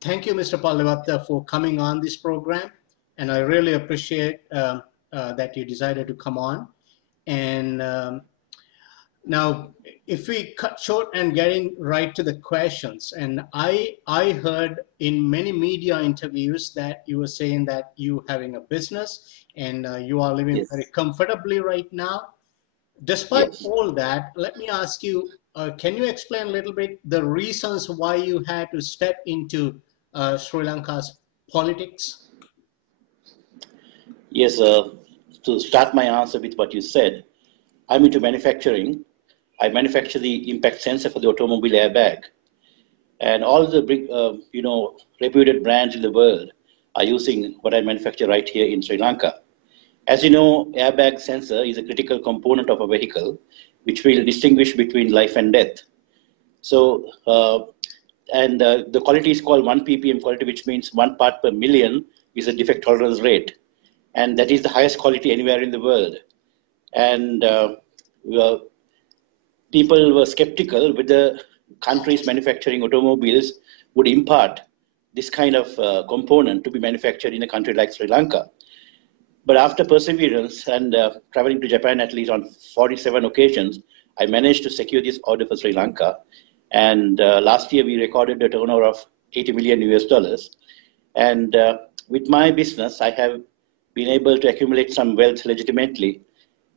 Thank you, Mr. Pallewatta, for coming on this program. And I really appreciate that you decided to come on. And now, if we cut short and getting right to the questions, and I heard in many media interviews that you were saying that you having a business and you are living very Yes. comfortably right now. Despite Yes. all that, let me ask you, can you explain a little bit the reasons why you had to step into Sri Lanka's politics? Yes. To start my answer with what you said, I'm into manufacturing. I manufacture the impact sensor for the automobile airbag, and all the big, reputed brands in the world are using what I manufacture right here in Sri Lanka. As you know, airbag sensor is a critical component of a vehicle, which will distinguish between life and death. So, the quality is called 1 ppm quality, which means 1 part per million is a defect tolerance rate, and that is the highest quality anywhere in the world. And people were skeptical whether countries manufacturing automobiles would impart this kind of component to be manufactured in a country like Sri Lanka. But after perseverance and traveling to Japan at least on 47 occasions, I managed to secure this order for Sri Lanka. And last year we recorded a turnover of 80 million US dollars. And with my business, I have been able to accumulate some wealth legitimately.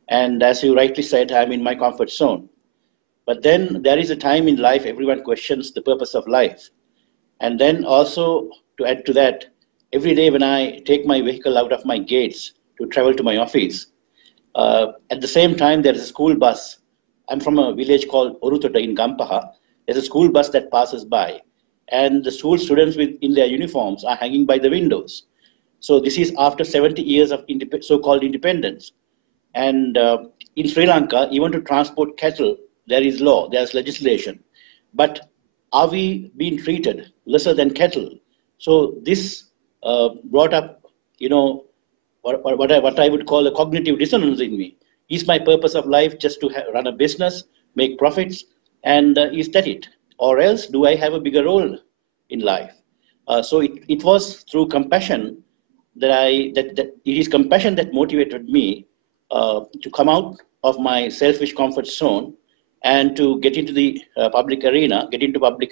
And as you rightly said, I'm in my comfort zone. But then there is a time in life everyone questions the purpose of life. And then also, to add to that, every day when I take my vehicle out of my gates to travel to my office, at the same time there is a school bus. I'm from a village called Orutota in Gampaha. There's a school bus that passes by, and the school students in their uniforms are hanging by the windows. So this is after 70 years of so-called independence. And in Sri Lanka, even to transport cattle, there is law, there's legislation. But are we being treated lesser than cattle? So this brought up, what I would call a cognitive dissonance in me. Is my purpose of life just to run a business, make profits, and is that it? Or else do I have a bigger role in life? So it was through compassion that it is compassion that motivated me to come out of my selfish comfort zone and to get into the public arena, get into public,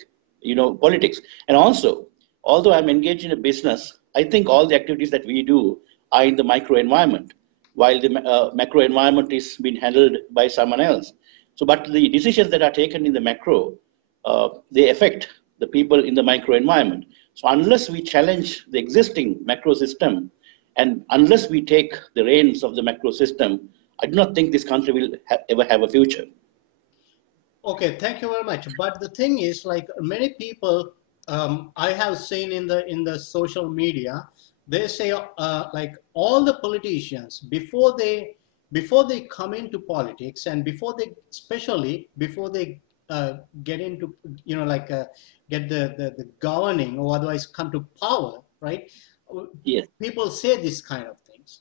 politics. And also, although I'm engaged in a business, I think all the activities that we do are in the micro environment, while the macro environment is being handled by someone else. So, but the decisions that are taken in the macro, they affect the people in the micro environment. So unless we challenge the existing macro system, and unless we take the reins of the macro system, I do not think this country will ever have a future. Okay, thank you very much. But the thing is, like many people I have seen in the social media, they say like all the politicians before they come into politics and especially before they get into get the governing or otherwise come to power, right? Yes. People say this kind of things,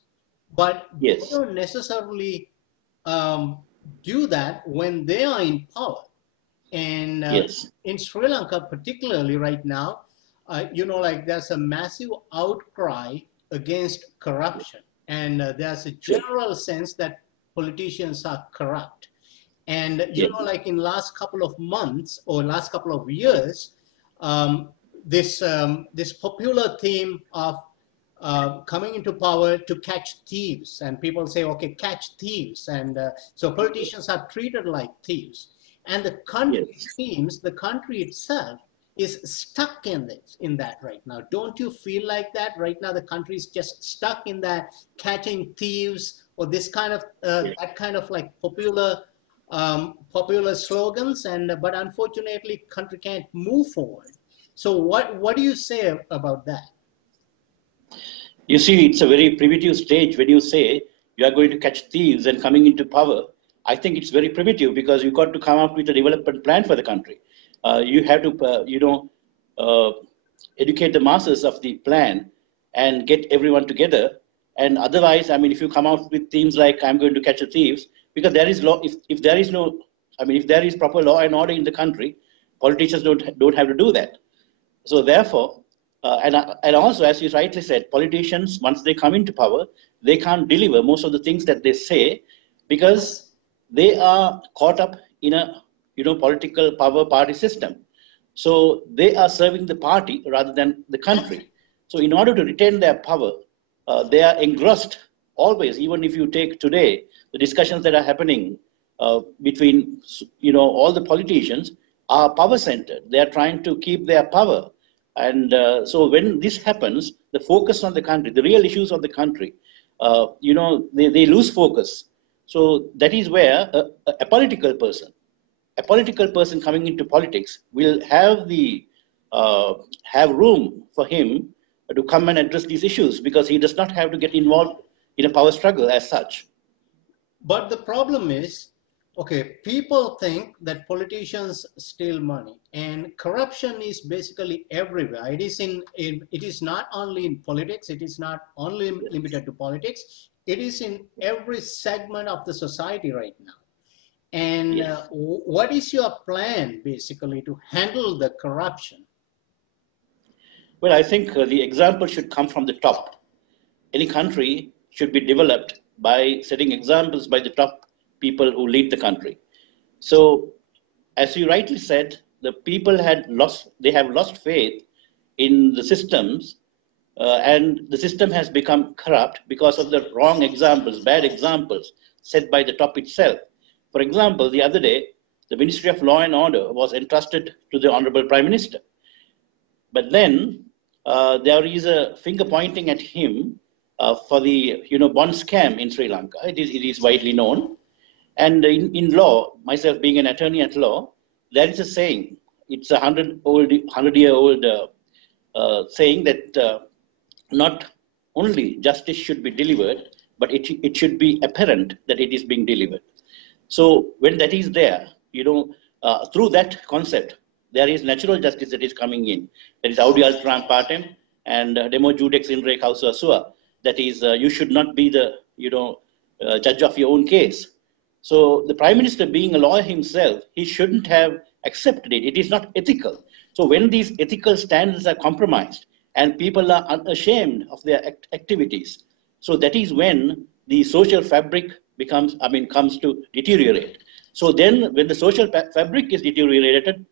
but they Yes. don't necessarily um, do that when they are in power. And Yes. in Sri Lanka, particularly right now, like there's a massive outcry against corruption. And there's a Sure. general sense that politicians are corrupt. And, Yes. like in last couple of months or last couple of years, um, this popular theme of coming into power to catch thieves, and people say, okay, catch thieves, and so politicians are treated like thieves, and the country Yes. seems the country itself is stuck in that right now. Don't you feel like that right now? The country is just stuck in that catching thieves or this kind of Yes. that kind of like popular slogans, and but unfortunately, country can't move forward. So what do you say about that? You see, it's a very primitive stage when you say you are going to catch thieves and coming into power. I think it's very primitive because you got to come up with a development plan for the country. You have to, uh, educate the masses of the plan and get everyone together. And otherwise, I mean, if you come out with themes like "I'm going to catch the thieves," because there is law. If there is no, I mean, if there is proper law and order in the country, politicians don't have to do that. So therefore, And also, as you rightly said, politicians, once they come into power, they can't deliver most of the things that they say because they are caught up in a political power party system. So they are serving the party rather than the country. So in order to retain their power, they are engrossed always. Even if you take today the discussions that are happening between all the politicians are power centered. They are trying to keep their power, and so when this happens, the focus on the country, the real issues of the country, they lose focus. So that is where a political person, coming into politics will have room for him to come and address these issues because he does not have to get involved in a power struggle as such. But the problem is, okay, people think that politicians steal money, and corruption is basically everywhere. It is not only in politics. It is not only limited to politics. It is in every segment of the society right now. And Yes. what is your plan basically to handle the corruption? Well, I think the example should come from the top. Any country should be developed by setting examples by the top people who lead the country. So, as you rightly said, the people they have lost faith in the systems, and the system has become corrupt because of the wrong examples, bad examples set by the top itself. For example, the other day, the Ministry of Law and Order was entrusted to the Honorable Prime Minister. But then there is a finger pointing at him for the bond scam in Sri Lanka. It is widely known. And in law, myself being an attorney at law, there is a saying. It's a 100-year-old saying that not only justice should be delivered, but it should be apparent that it is being delivered. So when that is there, through that concept, there is natural justice that is coming in. That is audi altram partem and demo judex in re causa sua. That is, you should not be the judge of your own case. So the Prime Minister, being a lawyer himself, he shouldn't have accepted it. It is not ethical. So when these ethical standards are compromised and people are unashamed of their activities, so that is when the social fabric comes to deteriorate. So then when the social fabric is deteriorated,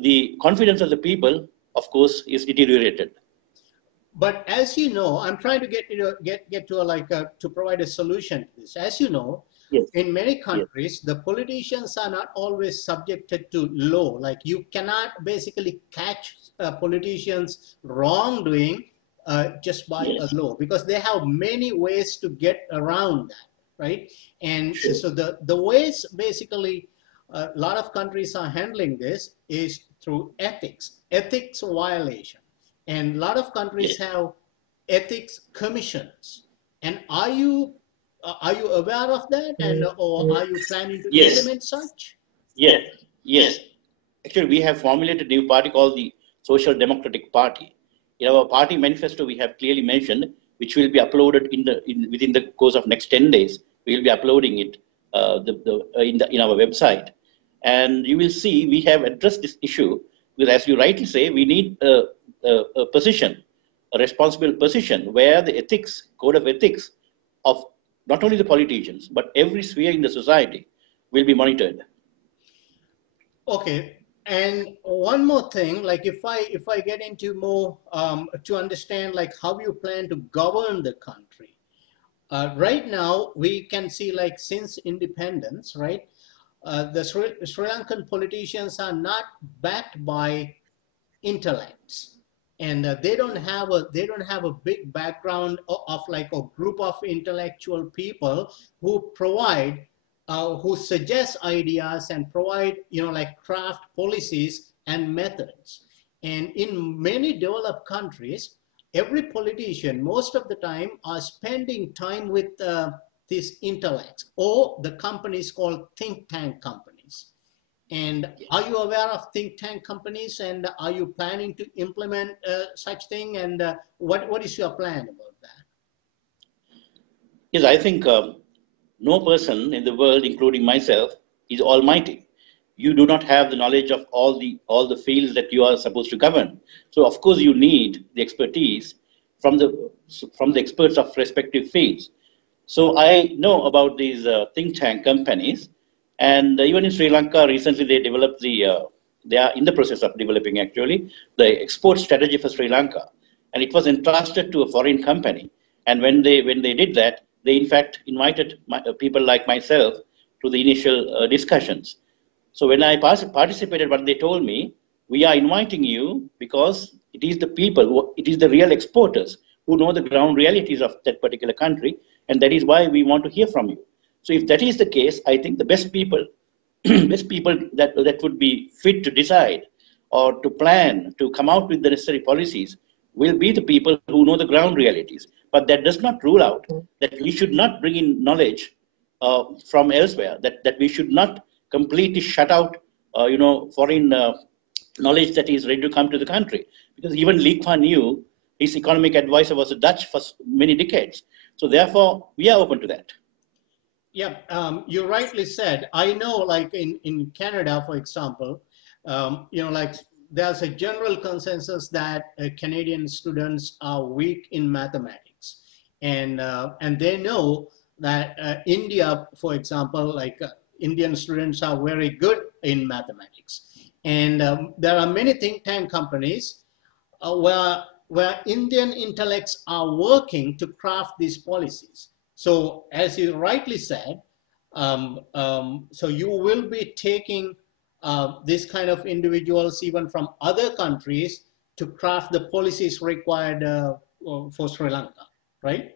the confidence of the people, of course, is deteriorated. But as you know, I'm trying to get to to provide a solution to this. As you know, Yes. in many Yes. countries, the politicians are not always subjected to law. Like you cannot basically catch politicians wrongdoing just by a Yes. law because they have many ways to get around that, right? And Sure. so the ways basically a lot of countries are handling this is through ethics violation. And a lot of countries Yes. have ethics commissions. And are you aware of that, and or are you planning to Yes. implement such? Yes. Yes. Actually, we have formulated a new party called the Social Democratic Party. In our party manifesto, we have clearly mentioned, which will be uploaded within the course of next 10 days. We will be uploading it in our website, and you will see we have addressed this issue because, as you rightly say, we need a position, a responsible position where the code of ethics of not only the politicians but every sphere in the society will be monitored. Okay. And one more thing, like if I get into more to understand like how you plan to govern the country. Right now, we can see like since independence, right? The Sri Lankan politicians are not backed by intellects, and they don't have a big background of like a group of intellectual people who suggest ideas and provide like craft policies and methods. And in many developed countries, every politician most of the time are spending time with these intellects or the companies called think tank companies. And are you aware of think tank companies, and are you planning to implement such thing? And what is your plan about that? Yes, I think no person in the world, including myself, is almighty. you do not have the knowledge of all the fields that you are supposed to govern. So of course you need the expertise from the experts of respective fields. So I know about these think tank companies, and even in Sri Lanka recently they developed they are in the process of developing actually the export strategy for Sri Lanka, and it was entrusted to a foreign company. And when they did that, they in fact invited people like myself to the initial discussions. So when I participated, what they told me, we are inviting you because it is the people, it is the real exporters who know the ground realities of that particular country, and that is why we want to hear from you. So if that is the case, I think the best people, best people that would be fit to decide or to plan, to come out with the necessary policies, will be the people who know the ground realities. But that does not rule out that we should not bring in knowledge from elsewhere, that we should not completely shut out, foreign knowledge that is ready to come to the country. Because even Lee Kuan Yew, his economic advisor, was a Dutch for many decades. So therefore, we are open to that. Yeah, you rightly said. I know, like in Canada, for example, like there's a general consensus that Canadian students are weak in mathematics, and they know that India, for example, like Indian students are very good in mathematics, and there are many think tank companies where Indian intellects are working to craft these policies. So, as you rightly said, so you will be taking this kind of individuals even from other countries to craft the policies required for Sri Lanka, right?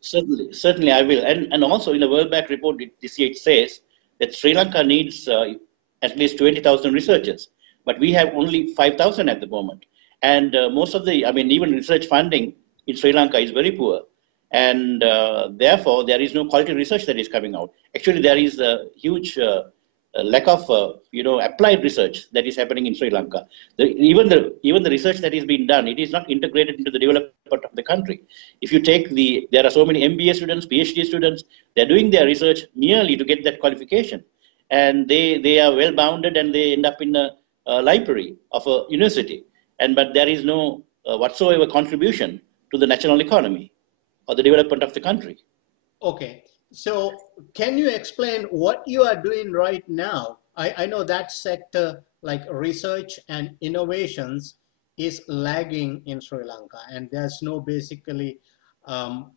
Certainly I will. And also in the World Bank report this year it says that Sri Lanka needs at least 20,000 researchers, but we have only 5,000 at the moment. And most of even research funding in Sri Lanka is very poor. And therefore, there is no quality research that is coming out. Actually, there is a huge lack of applied research that is happening in Sri Lanka. Even the research that is being done, it is not integrated into the development of the country. If you take there are so many MBA students, PhD students, they're doing their research merely to get that qualification, and they are well bounded and they end up in a library of a university, but there is no whatsoever contribution to the national economy or the development of the country. Okay, so can you explain what you are doing right now? I know that sector, like research and innovations, is lagging in Sri Lanka, and there's no basically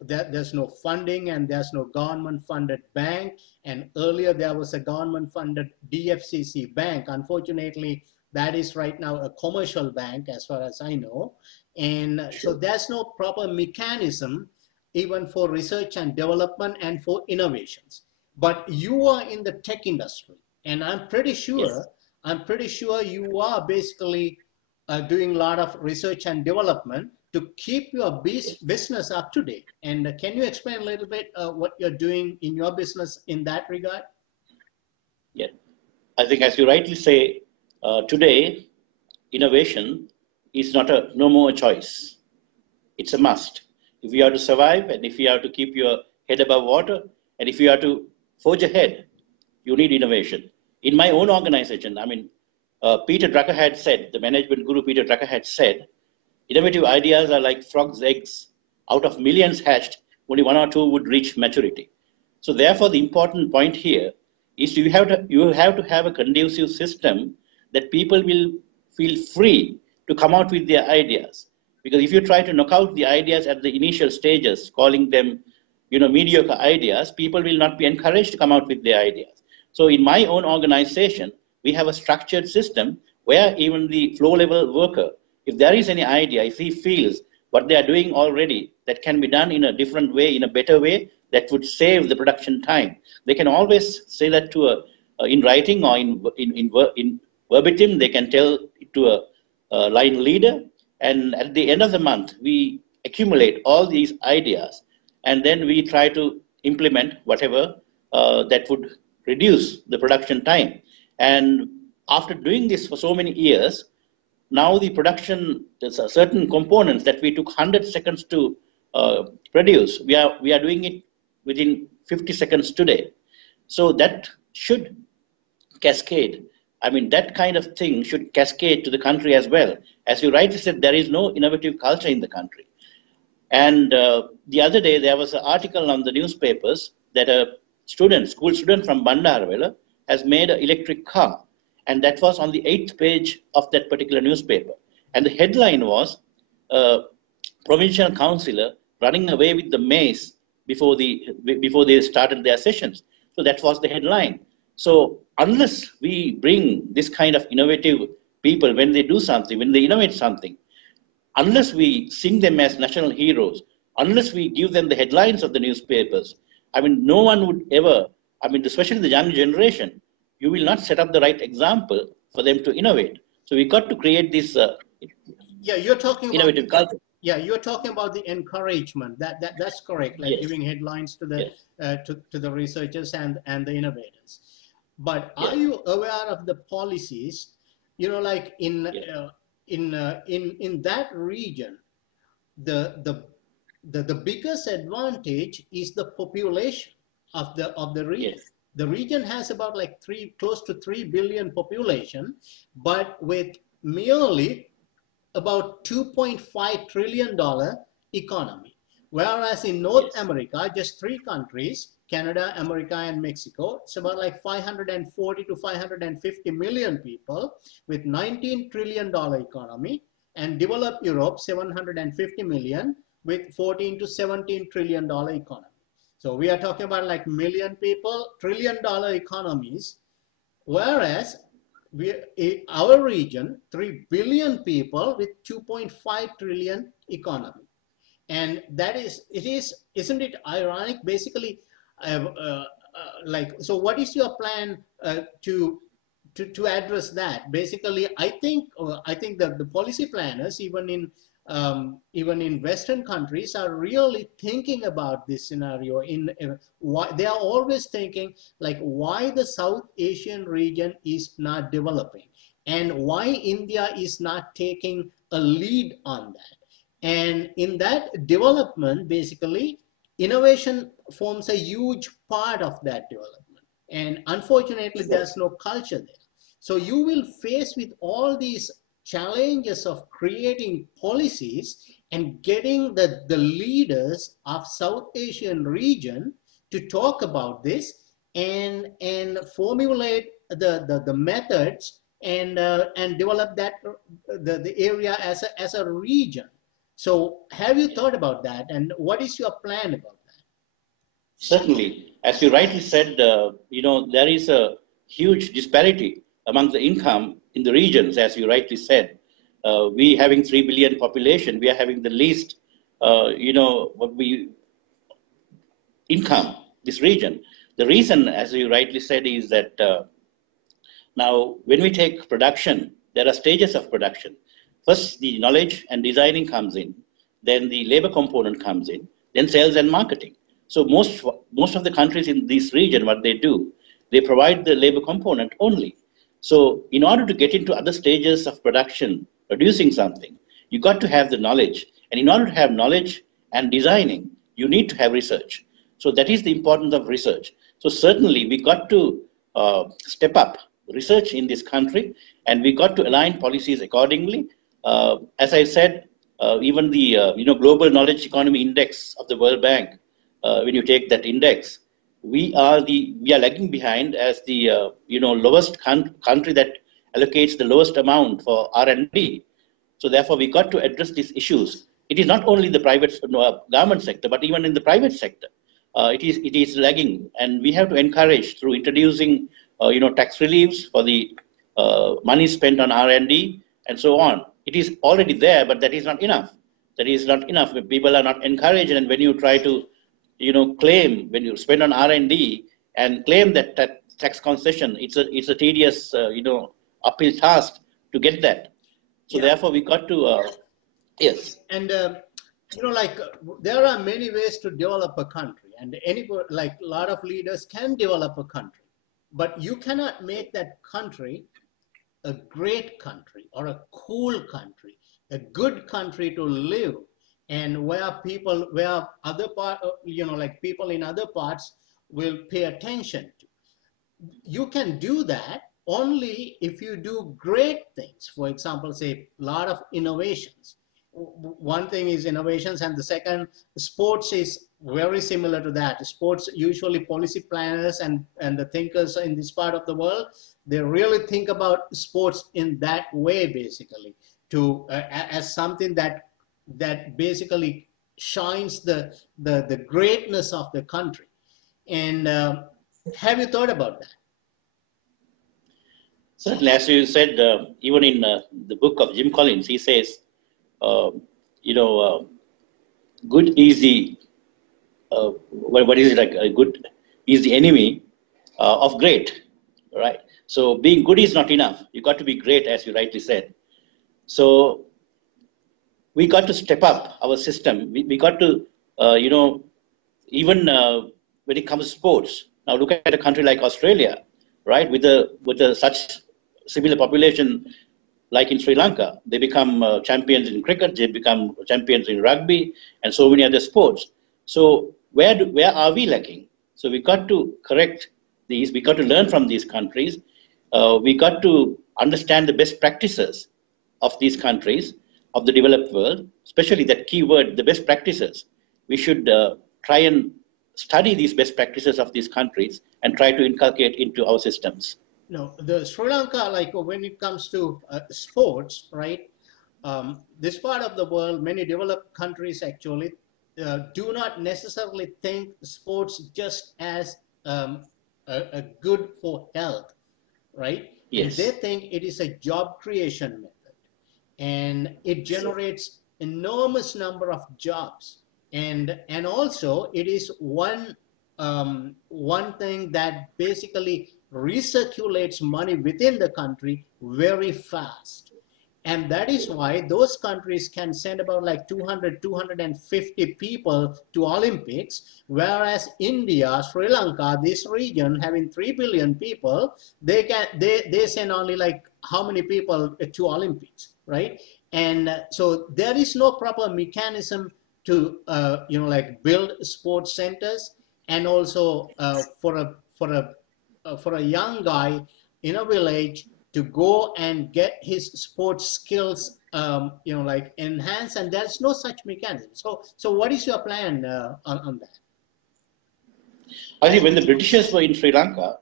there's no funding and there's no government funded bank. And earlier there was a government funded DFCC bank. Unfortunately, that is right now a commercial bank as far as I know. And Sure. so there's no proper mechanism even for research and development and for innovations. But you are in the tech industry, and Yes. I'm pretty sure you are basically doing a lot of research and development to keep your business up to date. And can you explain a little bit what you're doing in your business in that regard? Yeah. I think, as you rightly say, today innovation is no more a choice. It's a must. If you are to survive, and if you are to keep your head above water, and if you are to forge ahead, you need innovation. In my own organization, Peter Drucker had said, the management guru Peter Drucker had said, innovative ideas are like frogs' eggs. Out of millions hatched, only one or two would reach maturity. So therefore, the important point here is you have to have a conducive system that people will feel free to come out with their ideas. Because if you try to knock out the ideas at the initial stages, calling them mediocre ideas, people will not be encouraged to come out with their ideas. So in my own organization, we have a structured system where even the floor level worker, if there is any idea, if he feels what they are doing already that can be done in a different way, in a better way, that would save the production time, they can always say that to in writing or in verbatim. They can tell it to a line leader, and at the end of the month, we accumulate all these ideas, and then we try to implement whatever that would reduce the production time. And after doing this for so many years, now the production, there's certain components that we took 100 seconds to produce. We are doing it within 50 seconds today. So that should cascade I mean, that kind of thing should cascade to the country as well. As you rightly said, there is no innovative culture in the country. And the other day, there was an article on the newspapers that a school student from Bandarwala, has made an electric car. And that was on the 8th page of that particular newspaper. And the headline was, provincial councillor running away with the mace before they started their sessions. So that was the headline. So unless we bring this kind of innovative people, when they do something, when they innovate something, unless we sing them as national heroes, unless we give them the headlines of the newspapers, I mean, no one would ever, I mean, especially the young generation, you will not set up the right example for them to innovate. So we got to create this Yeah, you're talking about innovative culture. yeah, you're talking about the encouragement. That's correct. Like Yes. giving headlines to the Yes. to the researchers and the innovators. But Yes. are you aware of the policies? You know, like Yes. In that region, the biggest advantage is the population of the region. Yes. The region has about like close to 3 billion population, but with merely about $2.5 trillion economy. Whereas in North Yes. America, just 3 countries, Canada, America, and Mexico, it's about like 540 to 550 million people with $19 trillion economy, and developed Europe, 750 million with 14 to 17 trillion dollar economy. So we are talking about like million people, $1 trillion economies, whereas our region, 3 billion people with 2.5 trillion economy. And that isn't it ironic? Basically, so what is your plan to address that? Basically, I think that the policy planners, even in Western countries, are really thinking about this scenario. Why they are always thinking like why the South Asian region is not developing and why India is not taking a lead on that. And in that development, basically, innovation forms a huge part of that development. And unfortunately, there's no culture there. So you will face with all these challenges of creating policies and getting the leaders of South Asian region to talk about this and formulate the methods and develop that the area as a region. So have you thought about that, and what is your plan about that? Certainly, as you rightly said, there is a huge disparity among the income in the regions, as you rightly said. We having 3 billion population, we are having the least, what we income, this region. The reason, as you rightly said, is that now when we take production, there are stages of production. First, the knowledge and designing comes in, then the labor component comes in, then sales and marketing. So most of the countries in this region, what they do, they provide the labor component only. So in order to get into other stages of production, producing something, you got to have the knowledge. And in order to have knowledge and designing, you need to have research. So that is the importance of research. So certainly we got to step up research in this country, and we got to align policies accordingly. As I said, even the Global Knowledge Economy Index of the World Bank, when you take that index, we are lagging behind as the lowest country that allocates the lowest amount for R&D. So therefore, we got to address these issues. It is not only the private government sector, but even in the private sector, it is lagging, and we have to encourage through introducing tax reliefs for the money spent on R&D and so on. It is already there, but that is not enough. That is not enough. People are not encouraged, and when you try to claim, when you spend on R&D and claim that tax concession, it's a tedious uphill task to get that. So therefore we got to yes. And there are many ways to develop a country, and a lot of leaders can develop a country, but you cannot make that country a great country or a cool country, a good country to live, and where other people in other parts will pay attention to. You can do that only if you do great things. For example, say a lot of innovations. One thing is innovations, and the second, sports is very similar to that. Sports, usually policy planners and the thinkers in this part of the world, they really think about sports in that way, basically, to as something that basically shines the greatness of the country. And have you thought about that? Certainly, as you said, even in the book of Jim Collins, he says, uh, you know, good is the what is it, like a good is the enemy of great, right? So being good is not enough. You got to be great, as you rightly said. So we got to step up our system. We got to, even when it comes to sports. Now look at a country like Australia, right? With a such similar population like in Sri Lanka, they become champions in cricket, they become champions in rugby, and so many other sports. So where are we lacking? So we got to correct these. We got to learn from these countries. We got to understand the best practices of these countries, of the developed world, especially that key word, the best practices. We should try and study these best practices of these countries and try to inculcate into our systems. No, the Sri Lanka, like when it comes to sports, right? This part of the world, many developed countries actually do not necessarily think sports just as a good for health, right? And they Yes. think it is a job creation method, and it generates enormous number of jobs, and also it is one thing that basically recirculates money within the country very fast. And that is why those countries can send about like 200 250 people to Olympics, whereas India, Sri Lanka, this region having 3 billion people, they send only like how many people to Olympics, right? And so there is no proper mechanism to like build sports centers. And also for a young guy in a village to go and get his sports skills like enhanced, and there's no such mechanism. So what is your plan on that? I think when the Britishers were in Sri Lanka,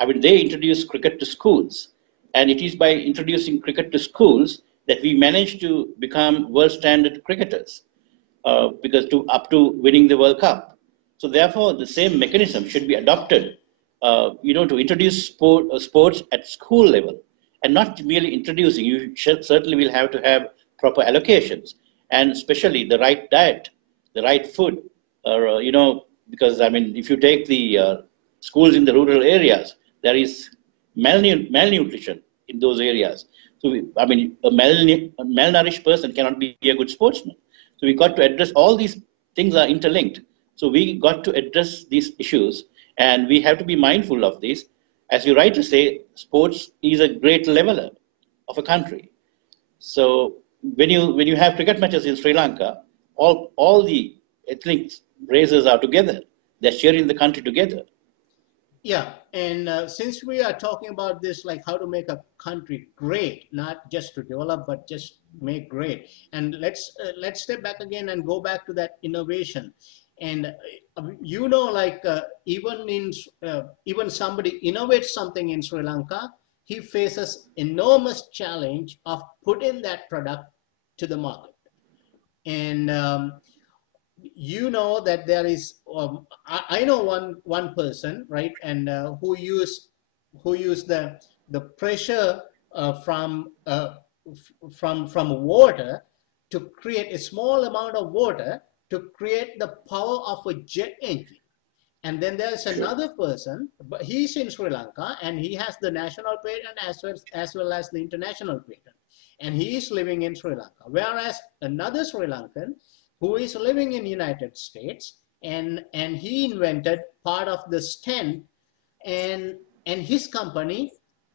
I mean, they introduced cricket to schools. And it is by introducing cricket to schools that we managed to become world standard cricketers, because up to winning the World Cup. So therefore, the same mechanism should be adopted, to introduce sports at school level, and not merely introducing. You certainly will have to have proper allocations, and especially the right diet, the right food, or because I mean, if you take the schools in the rural areas, there is malnutrition in those areas. So, I mean, a malnourished person cannot be a good sportsman. So, we got to address all these things are interlinked. So, we got to address these issues, and we have to be mindful of this. As you rightly say, sports is a great leveler of a country. So, when you have cricket matches in Sri Lanka, all the ethnic races are together. They're sharing the country together. Yeah, and since we are talking about this, like how to make a country great, not just to develop, but just make great. And let's step back again and go back to that innovation. And like even somebody innovates something in Sri Lanka, he faces enormous challenge of putting that product to the market. And that there is I know one person, right? And who use the pressure from water to create a small amount of water to create the power of a jet engine. And then there's Sure. another person, but he's in Sri Lanka and he has the national patent as well as the international patent. And he is living in Sri Lanka. Whereas another Sri Lankan who is living in United States, and he invented part of the stent, and his company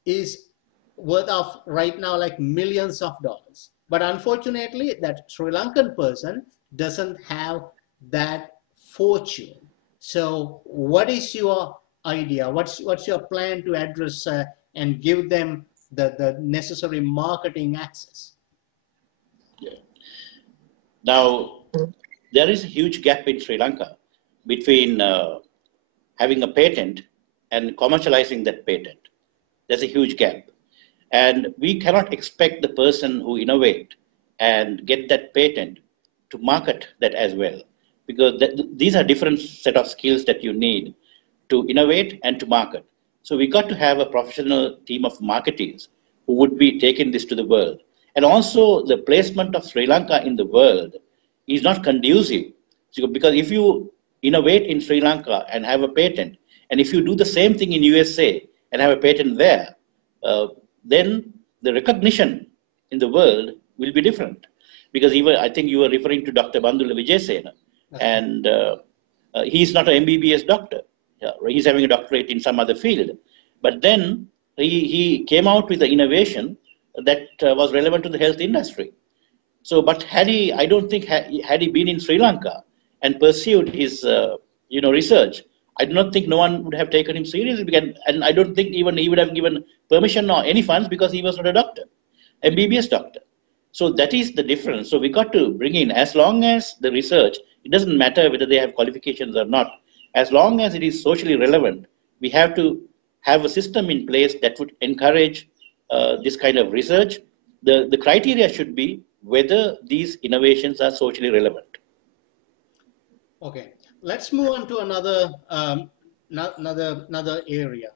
is worth of right now like millions of dollars. But unfortunately, that Sri Lankan person doesn't have that fortune. So, what is your idea? What's your plan to address and give them the necessary marketing access. Yeah. Now, there is a huge gap in Sri Lanka between having a patent and commercializing that patent. There's a huge gap. And we cannot expect the person who innovate and get that patent to market that as well, because these are different set of skills that you need to innovate and to market. So we got to have a professional team of marketeers who would be taking this to the world. And also the placement of Sri Lanka in the world is not conducive. So because if you innovate in Sri Lanka and have a patent, and if you do the same thing in USA and have a patent there, then the recognition in the world will be different. Because even I think you were referring to Dr. Bandula Vijayasena, and he's not an MBBS doctor. He's having a doctorate in some other field. But then he came out with the innovation that was relevant to the health industry. So, but had he, I don't think, had he been in Sri Lanka and pursued his, research, I do not think no one would have taken him seriously, and I don't think even he would have given permission or any funds because he was not a doctor, MBBS doctor. So that is the difference. So we got to bring in, as long as the research, it doesn't matter whether they have qualifications or not, as long as it is socially relevant, we have to have a system in place that would encourage this kind of research. The criteria should be whether these innovations are socially relevant. Okay, let's move on to another area.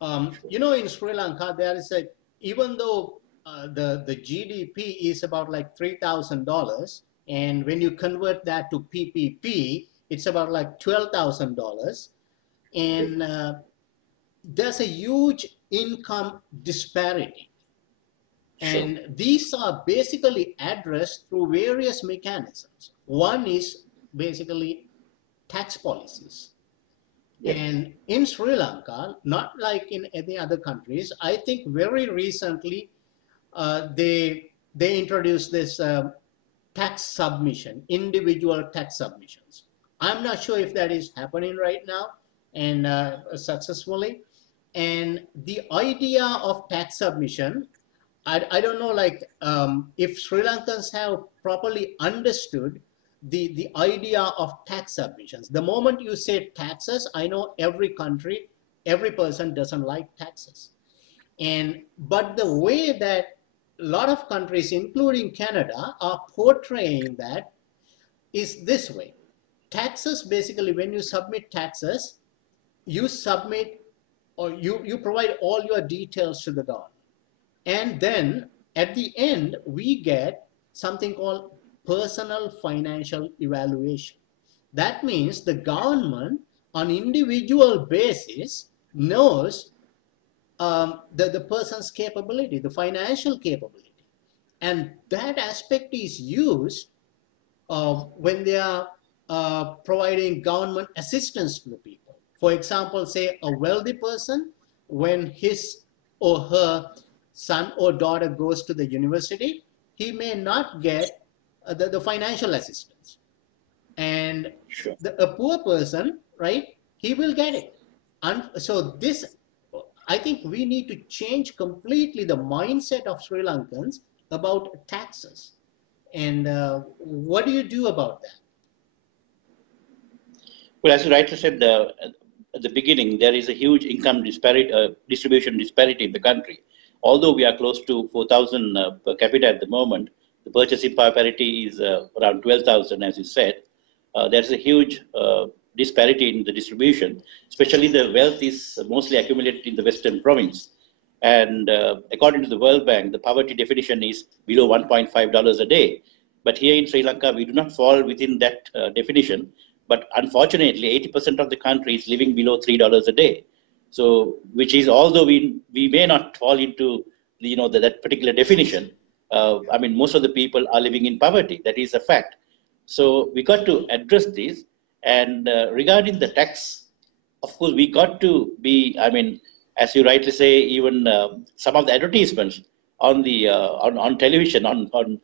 In Sri Lanka, there is even though the GDP is about like $3,000, and when you convert that to PPP, it's about like $12,000, and there's a huge income disparity. And these are basically addressed through various mechanisms. One is basically tax policies. Yes. And in Sri Lanka, not like in any other countries, I think very recently they introduced this tax submission, individual tax submissions. I'm not sure if that is happening right now and successfully. And the idea of tax submission, I don't know, if Sri Lankans have properly understood the idea of tax submissions. The moment you say taxes, I know every country, every person doesn't like taxes. But the way that a lot of countries, including Canada, are portraying that is this way. Taxes, basically, when you submit taxes, you submit or you provide all your details to the government. And then at the end, we get something called personal financial evaluation. That means the government on individual basis knows the person's capability, the financial capability. And that aspect is used when they are providing government assistance to the people. For example, say a wealthy person, when his or her son or daughter goes to the university, he may not get the financial assistance. And a poor person, right, he will get it. And so this, I think we need to change completely the mindset of Sri Lankans about taxes. And what do you do about that? Well, as you rightly said at the beginning, there is a huge income distribution disparity in the country. Although we are close to 4,000 per capita at the moment, the purchasing power parity is around 12,000, as you said. There's a huge disparity in the distribution, especially the wealth is mostly accumulated in the Western province. And according to the World Bank, the poverty definition is below $1.5 a day. But here in Sri Lanka, we do not fall within that definition. But unfortunately, 80% of the country is living below $3 a day. So, which is, although we may not fall into that particular definition, most of the people are living in poverty. That is a fact. So we got to address this. And regarding the tax, of course, we got to be, as you rightly say, even some of the advertisements on the on television, on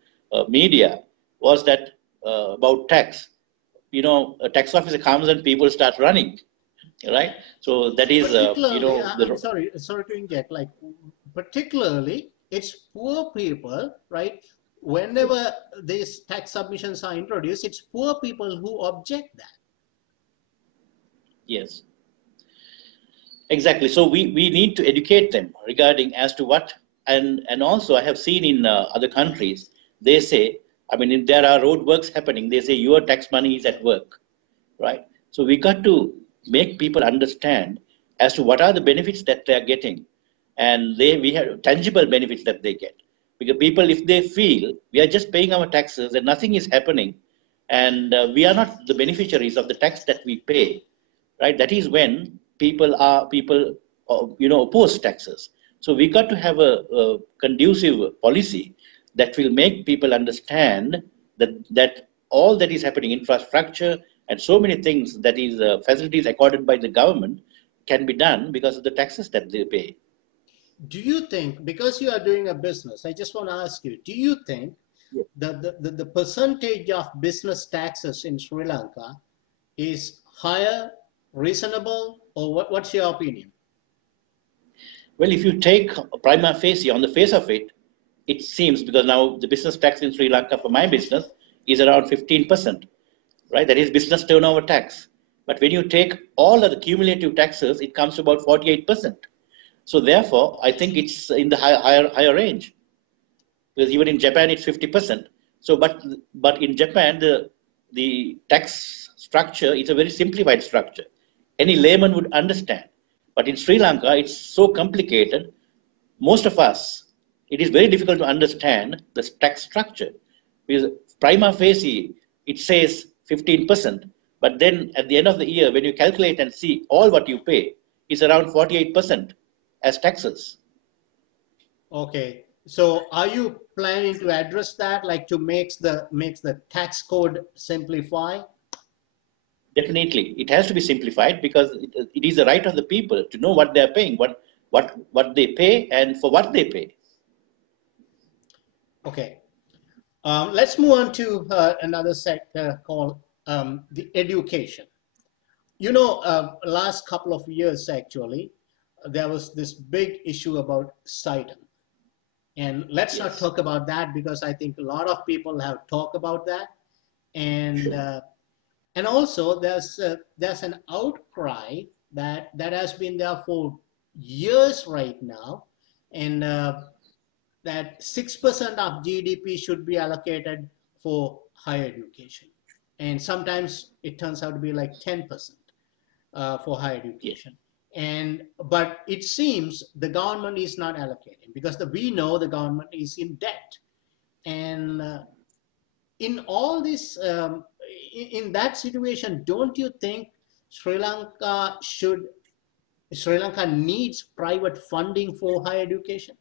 media, was that about tax. A tax officer comes and people start running. right? So that is, Particularly, I'm the sorry to inject, like, particularly, it's poor people, right? Whenever these tax submissions are introduced, it's poor people who object that. yes. Exactly. So we need to educate them regarding as to what, and also I have seen in other countries, they say, I mean, if there are road works happening, they say your tax money is at work, right? So we got to make people understand as to what are the benefits that they are getting, and we have tangible benefits that they get. Because people, if they feel we are just paying our taxes and nothing is happening, and we are not the beneficiaries of the tax that we pay, right? That is when people oppose taxes. So we got to have a conducive policy that will make people understand that all that is happening, infrastructure and so many things, that is facilities accorded by the government, can be done because of the taxes that they pay. Do you think, because you are doing a business, I just want to ask you, do you think Yeah. that the percentage of business taxes in Sri Lanka is higher, reasonable, or what's your opinion? Well, if you take prima facie, on the face of it, it seems, because now the business tax in Sri Lanka for my business is around 15%, right? That is business turnover tax. But when you take all of the cumulative taxes, it comes to about 48%. So therefore, I think it's in the higher range, because even in Japan it's 50%. So, but in Japan the tax structure is a very simplified structure. Any layman would understand. But in Sri Lanka, it's so complicated. Most of us, it is very difficult to understand the tax structure, because prima facie it says 15%, but then at the end of the year, when you calculate and see all what you pay, is around 48% as taxes. Okay. So are you planning to address that, like to makes the tax code simplify? Definitely, it has to be simplified, because it is the right of the people to know what they are paying, what they pay, and for what they pay. Okay. Let's move on to another sector called the education. Last couple of years actually, there was this big issue about Saitam. And let's not Yes, talk about that because I think a lot of people have talked about that. And sure. uh, and also there's an outcry that has been there for years right now, and that 6% of GDP should be allocated for higher education, and sometimes it turns out to be like 10% for higher Yes, education. And but it seems the government is not allocating because we know the government is in debt, and in all this in that situation, don't you think Sri Lanka should Sri Lanka needs private funding for higher education?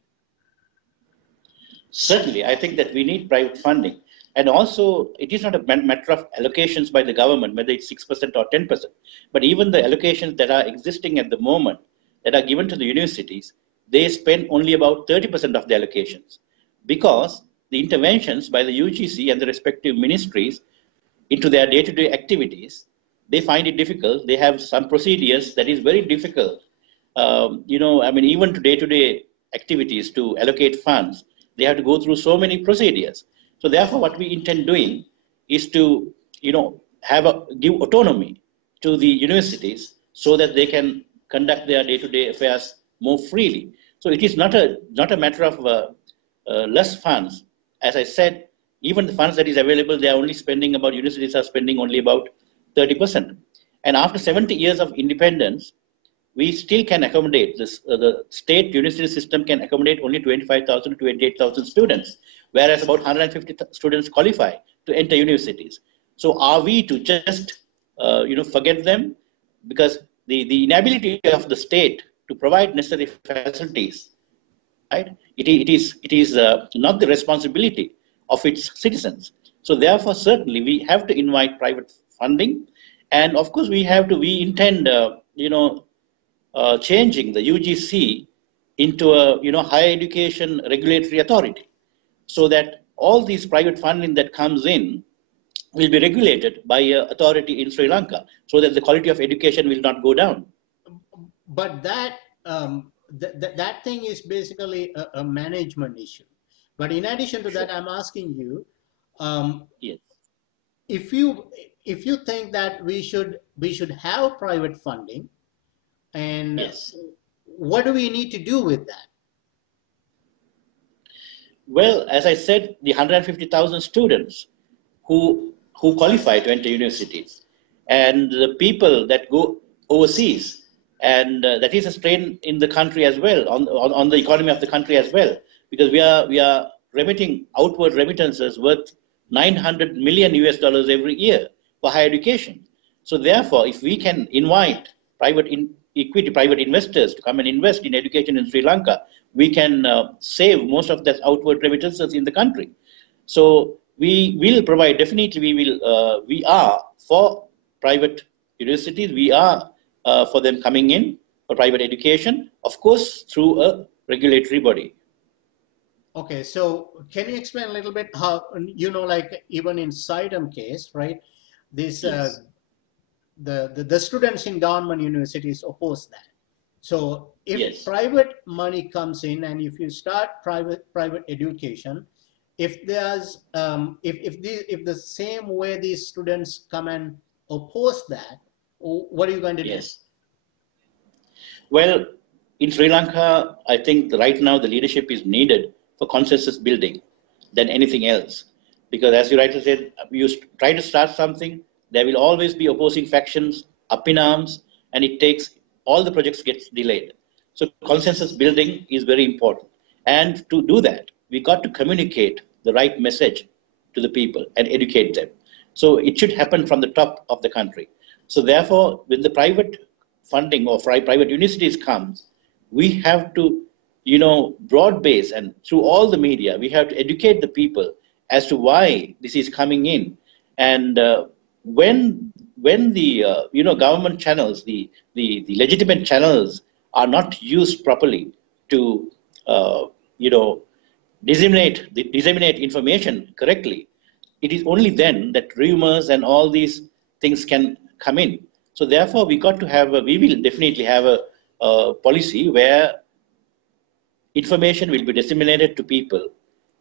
certainly. I think that we need private funding. And also, it is not a matter of allocations by the government, whether it's 6% or 10%, but even the allocations that are existing at the moment that are given to the universities, they spend only about 30% of the allocations, because the interventions by the UGC and the respective ministries into their day-to-day activities, they find it difficult. They have some procedures that is very difficult. I mean, even to day-to-day activities to allocate funds, they have to go through so many procedures. So therefore, what we intend doing is to, give autonomy to the universities so that they can conduct their day-to-day affairs more freely. So it is not a matter of less funds. As I said, even the funds that is available, they are only spending about, universities are spending only about 30%. And after 70 years of independence, we still can accommodate this. The state university system can accommodate only 25,000 to 28,000 students, whereas about 150 students qualify to enter universities. So are we to just, forget them? Because the inability of the state to provide necessary facilities, right? It is not the responsibility of its citizens. So therefore, certainly we have to invite private funding, and of course we intend, changing the UGC into a higher education regulatory authority, so that all these private funding that comes in will be regulated by an authority in Sri Lanka, so that the quality of education will not go down. but that that thing is basically a management issue. But in addition to Sure. that, I'm asking you, um, Yes. if you if you think that we should have private funding, and Yes. what do we need to do with that? Well, as I said, the 150,000 students who qualify to enter universities, and the people that go overseas, and that is a strain in the country as well, on the economy of the country as well, because we are remitting outward remittances worth 900 million US dollars every year for higher education. So therefore, if we can invite equity, private investors to come and invest in education in Sri Lanka, we can save most of that outward remittances in the country. So we will provide, definitely we are for private universities, we are for them coming in for private education, of course, through a regulatory body. Okay, so can you explain a little bit how, like even in Sidam case, right? This Yes, the students in government universities oppose that. So if yes, private money comes in and if you start private education, if there's if the same way these students come and oppose that, what are you going to do? yes. Well, in Sri Lanka, I think right now the leadership is needed for consensus building than anything else. Because as you rightly said, try to start something, there will always be opposing factions up in arms, and it takes all the projects gets delayed. So consensus building is very important. And to do that, we got to communicate the right message to the people and educate them. So it should happen from the top of the country. So therefore, when the private funding or private universities comes, we have to, broad base and through all the media, we have to educate the people as to why this is coming in. And when the government channels, the legitimate channels are not used properly to you know disseminate information correctly, it is only then that rumors and all these things can come in. So therefore, we will definitely have a policy where information will be disseminated to people,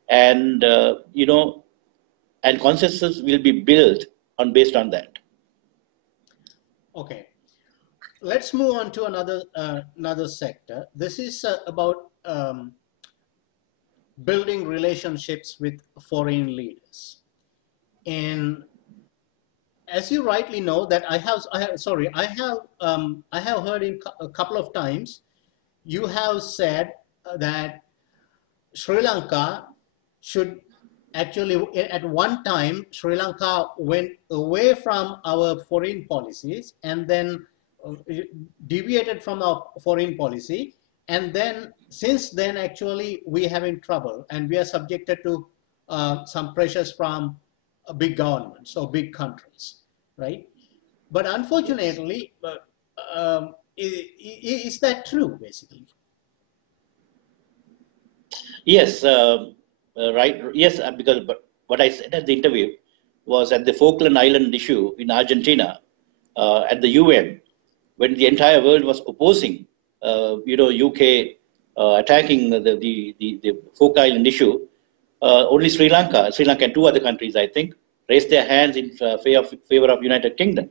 and and consensus will be built on based on that. Okay, let's move on to another sector. This is about building relationships with foreign leaders. And as you rightly know, that I have heard in a couple of times you have said that Sri Lanka should actually, at one time, Sri Lanka went away from our foreign policies and then uh, deviated from our foreign policy. And then, since then, actually, we have in trouble and we are subjected to some pressures from big governments or big countries, right? But Yes. unfortunately, is that true, basically? Yes, right. Yes, because but what I said at the interview was at the Falkland Island issue in Argentina, at the UN, when the entire world was opposing, UK attacking the Falkland Island issue. Only Sri Lanka and two other countries, I think, raised their hands in favor of United Kingdom.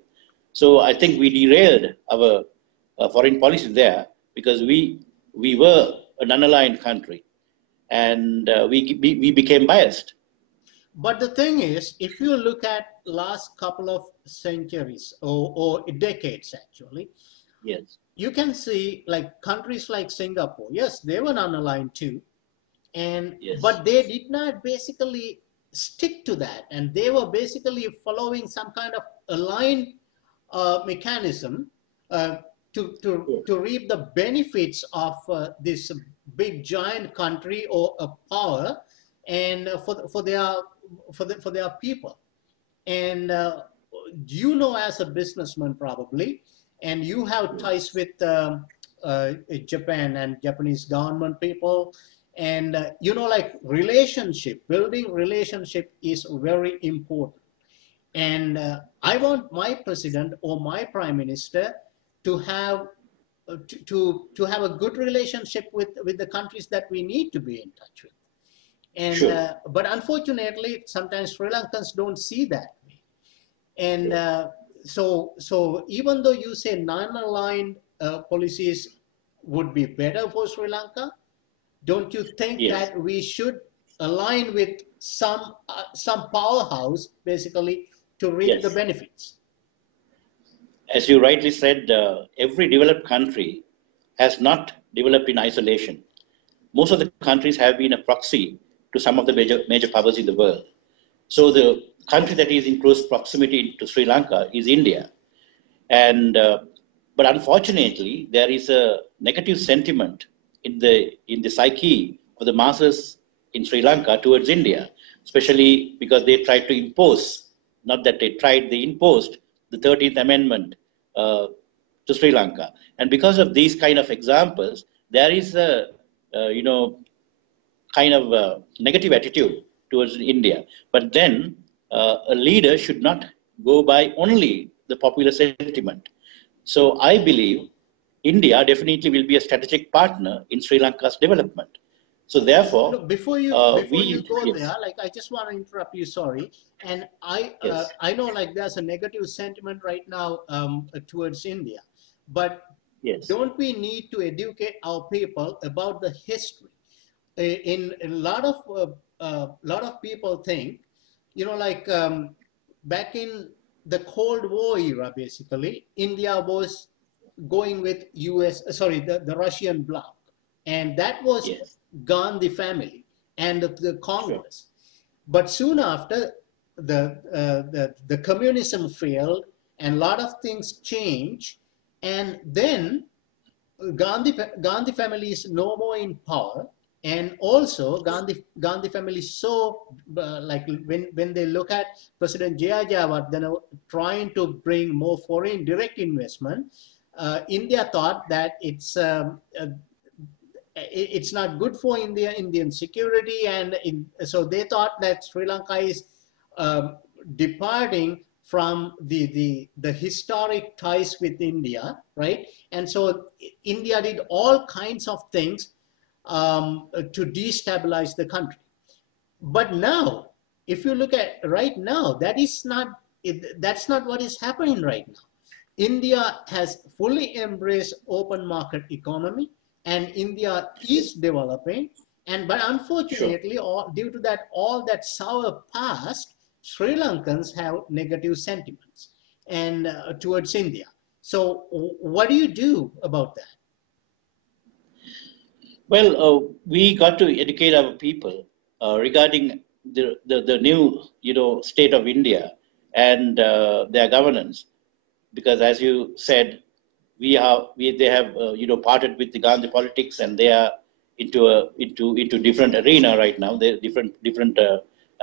So I think we derailed our foreign policy there because we were a non-aligned country, and we became biased. But the thing is, if you look at last couple of centuries or decades, actually, Yes, you can see like countries like Singapore. Yes, they were non-aligned too, and yes, but they did not basically stick to that, and they were basically following some kind of aligned mechanism uh, to reap the benefits of this big giant country or a power, and for their people. And as a businessman probably, and you have ties with Japan and Japanese government people, and like building relationship is very important. And I want my president or my prime minister to have to have a good relationship with the countries that we need to be in touch with. And Sure. but unfortunately, sometimes Sri Lankans don't see that way. And Sure. so even though you say non-aligned policies would be better for Sri Lanka, don't you think Yes. that we should align with some powerhouse basically to reap the Yes. benefits? As you rightly said, every developed country has not developed in isolation. Most of the countries have been a proxy to some of the major powers in the world. So the country that is in close proximity to Sri Lanka is India. And but unfortunately, there is a negative sentiment in the psyche of the masses in Sri Lanka towards India, especially because they tried to impose, not that they tried, they imposed the 13th Amendment uh, to Sri Lanka. And because of these kind of examples, there is a kind of negative attitude towards India. But then a leader should not go by only the popular sentiment. So I believe India definitely will be a strategic partner in Sri Lanka's development. So No, therefore, before you go there, yes, like I just want to interrupt you. Sorry, and yes, I know like there's a negative sentiment right now towards India, but yes, don't we need to educate our people about the history? In a lot of people think, like back in the Cold War era, basically, India was going with US, sorry, the Russian bloc, and that was yes, Gandhi family and the sure, Congress. But soon after, the communism failed, and a lot of things changed, and then Gandhi family is no more in power, and also Gandhi family so like when they look at President Jaya Jayawardena trying to bring more foreign direct investment, India thought that it's not good for Indian security, and so they thought that Sri Lanka is departing from the historic ties with India, right? And so India did all kinds of things to destabilize the country. But now, if you look at right now, that's not what is happening right now. India has fully embraced open market economy, and India is developing. And but sure. unfortunately, due to that all that sour past, Sri Lankans have negative sentiments and towards India. So, what do you do about that? Well, we got to educate our people regarding the new, state of India and their governance, because as you said, they have parted with the Gandhi politics, and they are into different arena right now. They're different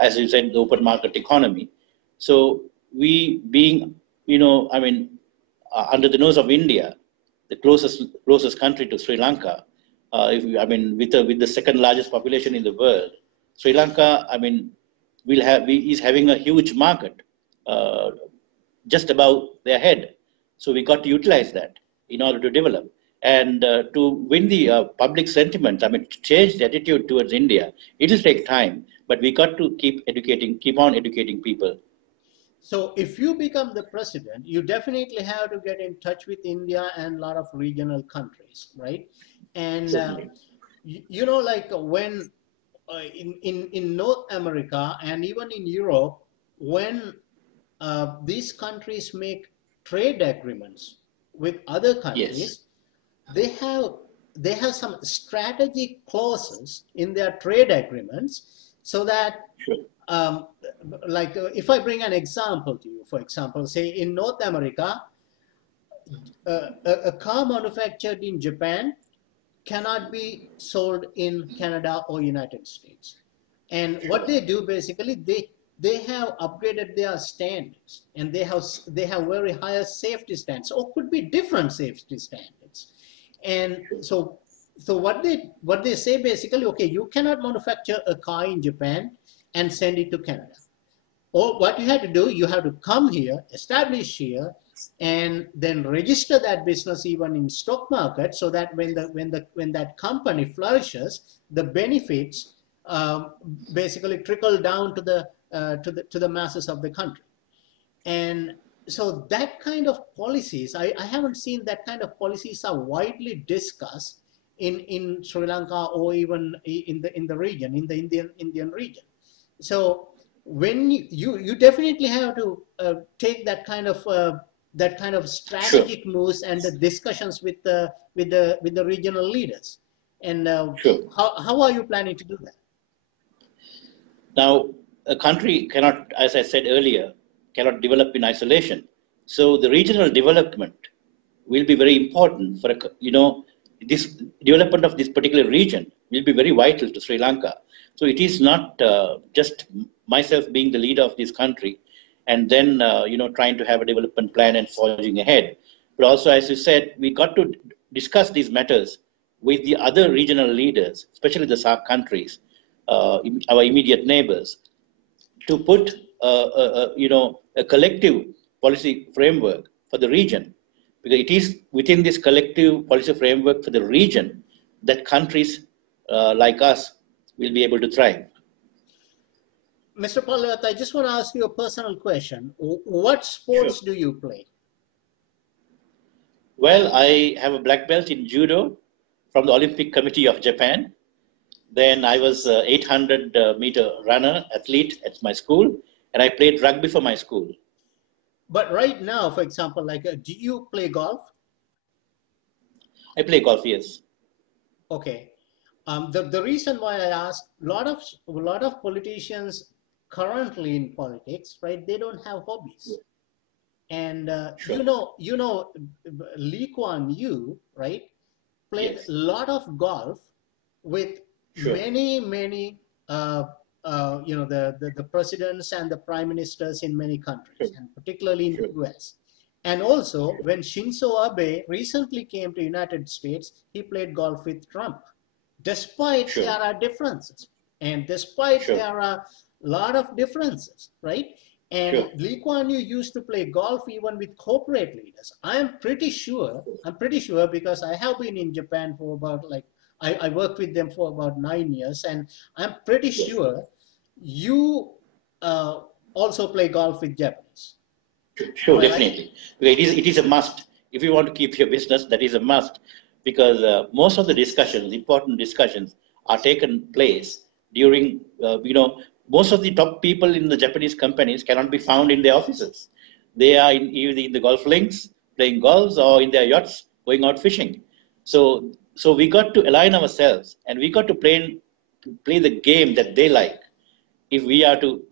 as you said, the open market economy. So we being I mean under the nose of India, the closest country to Sri Lanka, with the second largest population in the world, Sri Lanka, is having a huge market uh, just above their head. So we got to utilize that in order to develop and to win the public sentiment. To change the attitude towards India, it'll take time, but we got to keep on educating people. So if you become the president, you definitely have to get in touch with India and a lot of regional countries, right? And Certainly. like when in North America and even in Europe, when these countries make trade agreements with other Yes. countries, they have they have some strategic clauses in their trade agreements so that Sure. um, like if I bring an example to you, for example, say in North America, a car manufactured in Japan cannot be sold in Canada or United States. And what Sure. they do basically, they have upgraded their standards, and they have very higher safety standards, or could be different safety standards. And Sure. so what they say basically, okay, you cannot manufacture a car in Japan and send it to Canada. Or what you have to do, you have to come here, establish here, and then register that business even in stock market, so that when that company flourishes, the benefits basically trickle down to the masses of the country. And so that kind of policies, I haven't seen that kind of policies are widely discussed in Sri Lanka, or even in the region, in the Indian region. So when you definitely have to take that kind of Sure. strategic moves and the discussions with the regional leaders. And Sure. how are you planning to do that? Now, a country cannot, as I said earlier, cannot develop in isolation. So the regional development will be very important for, this development of this particular region will be very vital to Sri Lanka. So it is not just myself being the leader of this country and then, trying to have a development plan and forging ahead. But also, as you said, we got to discuss these matters with the other regional leaders, especially the SAARC countries, our immediate neighbors, to put a collective policy framework for the region, because it is within this collective policy framework for the region that countries like us will be able to thrive. Mr. Pallewatta, I just want to ask you a personal question. What Sure. sports do you play? Well, I have a black belt in judo from the Olympic Committee of Japan. Then I was 800 meter runner athlete at my school, and I played rugby for my school. But right now, for example, like, do you play golf? I play golf, yes. Okay. The reason why I ask, a lot of politicians currently in politics, right? They don't have hobbies, and Sure. Lee Kuan Yew, right? Played Yes. a lot of golf with Sure. many the presidents and the prime ministers in many countries, Sure. and particularly in Sure. the US. And also, when Shinzo Abe recently came to United States, he played golf with Trump, despite Sure. there are differences, and despite Sure. there are a lot of differences, right? And Sure. Lee Kuan Yew used to play golf even with corporate leaders. I'm pretty sure because I have been in Japan for about, like, I worked with them for about 9 years, and I'm pretty Yes. sure you also play golf with Japanese. Sure, Am I right? definitely. It is a must. If you want to keep your business, that is a must, because most of the discussions, important discussions, are taken place during, most of the top people in the Japanese companies cannot be found in their offices. They are either in the golf links, playing golf, or in their yachts, going out fishing. So we got to align ourselves, and we got to play the game that they like, if we are to,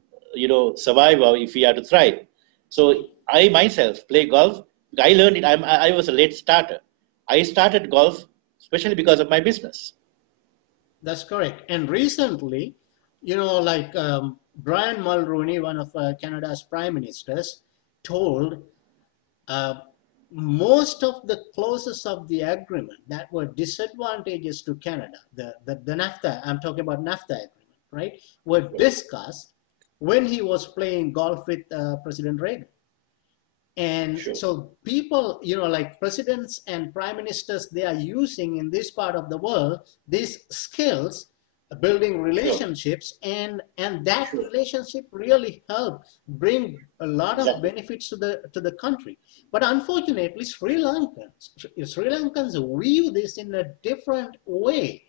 survive, or if we are to thrive. So I myself play golf. I learned it. I was a late starter. I started golf especially because of my business. That's correct. And recently, like, Brian Mulroney, one of Canada's prime ministers, told uh, most of the clauses of the agreement that were disadvantageous to Canada, the NAFTA, I'm talking about NAFTA agreement, right, were discussed when he was playing golf with President Reagan. And Sure. so people, like presidents and prime ministers, they are using in this part of the world these skills, building relationships, and that Sure. relationship really help bring a lot of Exactly. benefits to the country. But unfortunately, Sri Lankans view this in a different way.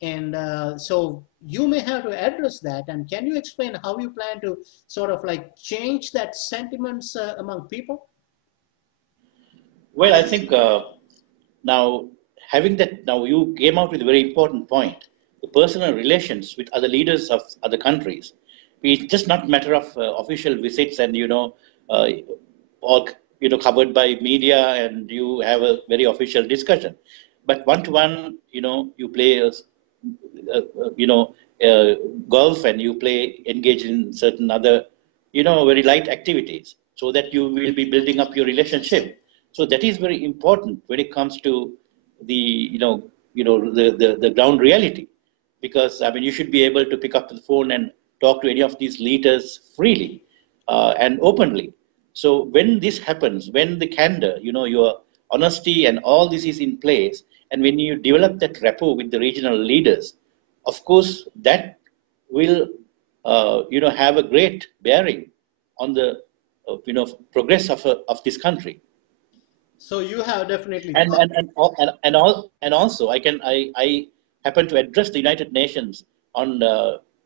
And so you may have to address that. And can you explain how you plan to sort of like change that sentiments among people? Well, I think now now you came out with a very important point: the personal relations with other leaders of other countries. It's just not a matter of official visits and all covered by media, and you have a very official discussion. But one to one, you play golf, and you engage in certain other very light activities, so that you will be building up your relationship. So that is very important when it comes to the the ground reality, because I mean you should be able to pick up the phone and talk to any of these leaders freely and openly. So when this happens, when the candor, your honesty and all this is in place, and when you develop that rapport with the regional leaders, of course, that will, have a great bearing on the, progress of this country. So you have definitely and thought. and and al- and also I happen to address the United Nations on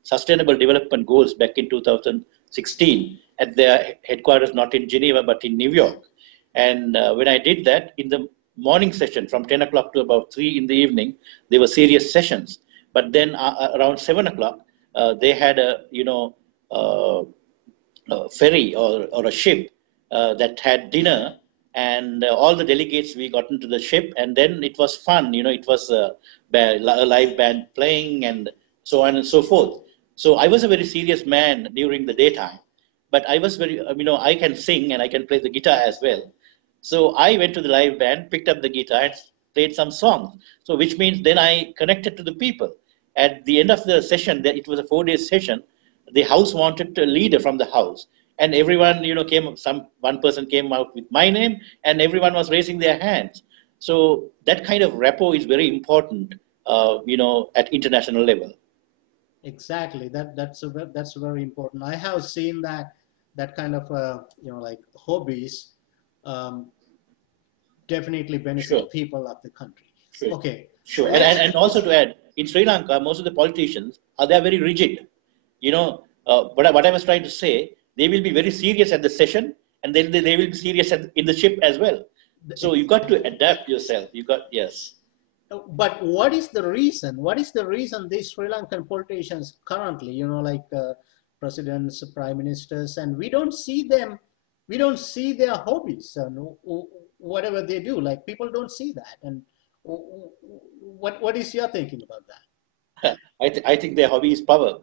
sustainable development goals back in 2016 at their headquarters, not in Geneva but in New York. And when I did that in the morning session from 10 o'clock to about 3 in the evening, they were serious sessions. But then around 7 o'clock, they had uh, ferry or a ship that had dinner, and all the delegates, we got into the ship, and then it was fun. It was a live band playing and so on and so forth. So I was a very serious man during the daytime, but I was very, I can sing and I can play the guitar as well. So I went to the live band, picked up the guitar, and played some songs. So which means then I connected to the people. At the end of the session, it was a 4-day session. The house wanted a leader from the house, and everyone, came. One person came out with my name, and everyone was raising their hands. So that kind of rapport is very important, at international level. Exactly. That's very important. I have seen that kind of like hobbies um, definitely benefit Sure. people of the country. Sure, Okay, sure. And, let's. and, and also to add, in Sri Lanka, most of the politicians are they are very rigid. What I was trying to say, they will be very serious at the session, and then they will be serious in the ship as well. So you got to adapt yourself. You got yes. But what is the reason? What is the reason these Sri Lankan politicians currently, like presidents, prime ministers, and we don't see them, we don't see their hobbies and whatever they do. Like people don't see that. And what is your thinking about I think their hobby is power.